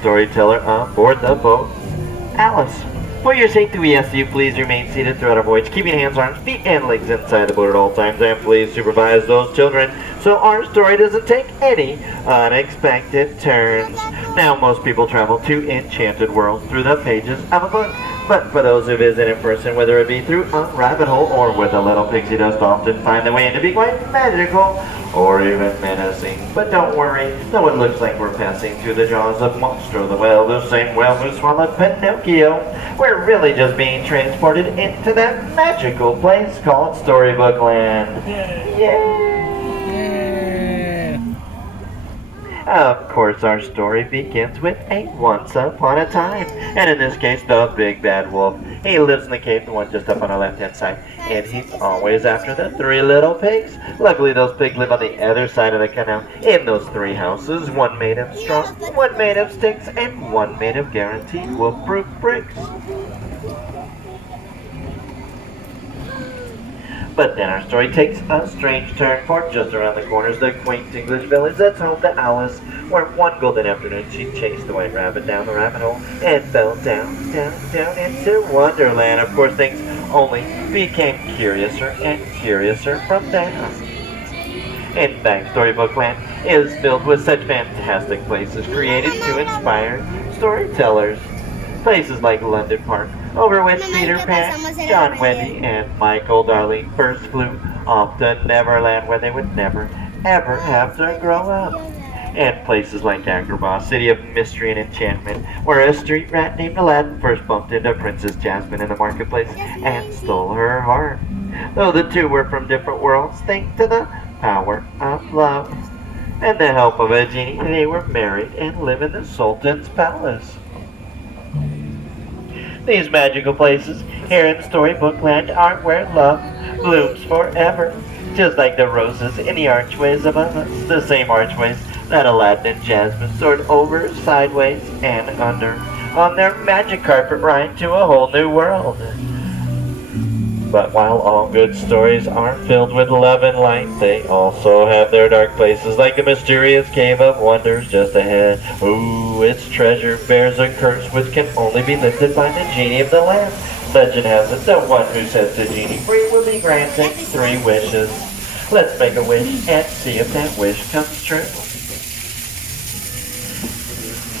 storyteller on board the boat, Alice. For your safety, we ask that you please remain seated throughout our voyage, keeping hands, arms, feet, and legs inside the boat at all times, and please supervise those children so our story doesn't take any unexpected turns. Now, most people travel to enchanted worlds through the pages of a book, but for those who visit in person, whether it be through a rabbit hole or with a little pixie dust, often find their way in to be quite magical or even menacing. But don't worry, though it looks like we're passing through the jaws of Monstro the whale, the same whale who swallowed Pinocchio, we're really just being transported into that magical place called Storybook Land. Yay! Of course, our story begins with a once upon a time, and in this case, the big bad wolf. He lives in the cave, the one just up on our left-hand side, and he's always after the three little pigs. Luckily, those pigs live on the other side of the canal, in those three houses, one made of straw, one made of sticks, and one made of guaranteed wolf-proof bricks. But then our story takes a strange turn, for just around the corner is the quaint English village that's home to Alice, where one golden afternoon she chased the white rabbit down the rabbit hole and fell down, down, down into Wonderland. Of course, things only became curiouser and curiouser from there. In fact, Storybook Land is filled with such fantastic places created to inspire storytellers. Places like London Park, over which Peter Pan, John Wendy, and Michael Darling first flew, off to Neverland, where they would never, ever have to grow up. And places like Agrabah, city of mystery and enchantment, where a street rat named Aladdin first bumped into Princess Jasmine in the marketplace and stole her heart. Though the two were from different worlds, thanks to the power of love and the help of a genie, they were married and live in the Sultan's palace. These magical places here in Storybook Land are where love blooms forever, just like the roses in the archways above us, the same archways that Aladdin and Jasmine soared over, sideways, and under, on their magic carpet ride to a whole new world. But while all good stories are filled with love and light, they also have their dark places, like the mysterious Cave of Wonders just ahead. Ooh, its treasure bears a curse which can only be lifted by the genie of the lamp. Legend has it, the one who says to genie free will be granted 3 wishes. Let's make a wish and see if that wish comes true.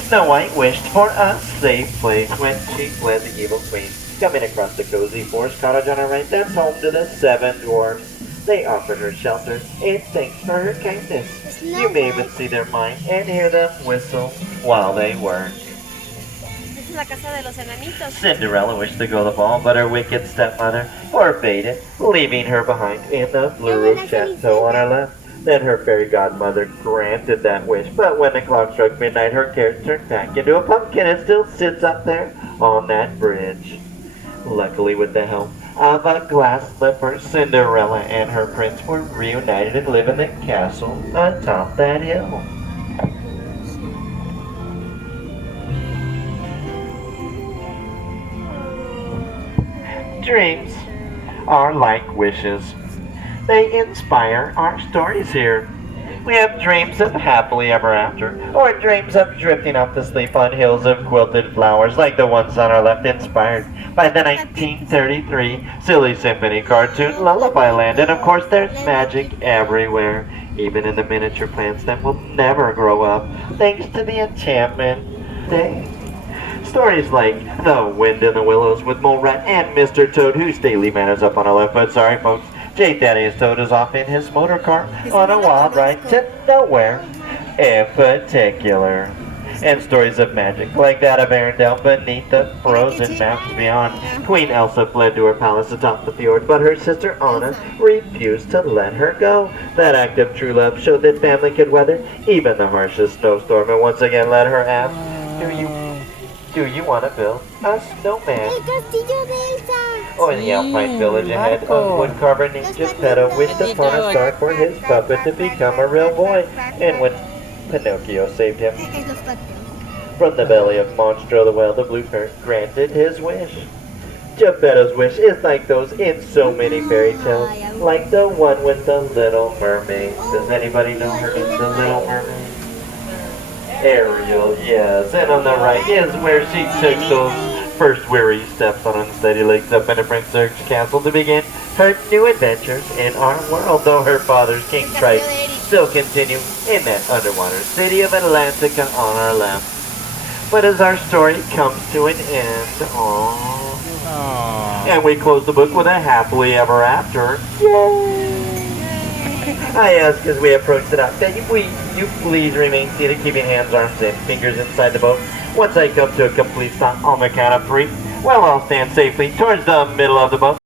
Snow White wished for a safe place when she fled the evil queen. Coming across the cozy forest cottage on her right, that's home to the 7 dwarfs. They offered her shelter in thanks for her kindness. You may even see their mind and hear them whistle while they work. Cinderella wished to go to the ball, but her wicked stepmother forbade it, leaving her behind in the blue roof chateau on her left. Then her fairy godmother granted that wish, but when the clock struck midnight, her carrot turned back into a pumpkin and still sits up there on that bridge. Luckily, with the help of a glass slipper, Cinderella and her prince were reunited and live in the castle atop that hill. Dreams are like wishes. They inspire our stories here. We have dreams of happily ever after, or dreams of drifting off to sleep on hills of quilted flowers like the ones on our left, inspired by the 1933 Silly Symphony cartoon Lullaby Land. And of course there's magic everywhere, even in the miniature plants that will never grow up, thanks to the enchantment day. Stories like The Wind in the Willows with Mole Rat and Mr. Toad, whose daily manners up on our left, but sorry folks, J. Thaddeus Toad is off in his motor car on a wild ride to nowhere in particular. And stories of magic, like that of Arendelle beneath the frozen mountains beyond. Queen Elsa fled to her palace atop the fjord, but her sister Anna refused to let her go. That act of true love showed that family could weather even the harshest snowstorm, and once again let her ask, Do you want to build a snowman? Or in the Alpine village ahead, a woodcarver named Geppetto wished upon a star for his puppet to become a real boy. And when Pinocchio saved him from the belly of Monstro the whale, the blue bird granted his wish. Geppetto's wish is like those in so many fairy tales, like the one with the Little Mermaid. Does anybody know her as the Little Mermaid? Ariel, yes. And on the right is where she took those first weary steps on unsteady legs up into Prince Eric's castle to begin her new adventures in our world, though her father's King Triton still continue in that underwater city of Atlantica on our left. But as our story comes to an end, and we close the book with a happily ever after, I ask as we approach the dock that you please remain seated, keeping hands, arms, and fingers inside the boat. Once I come to a complete stop on the count of 3, well, I'll stand safely towards the middle of the boat.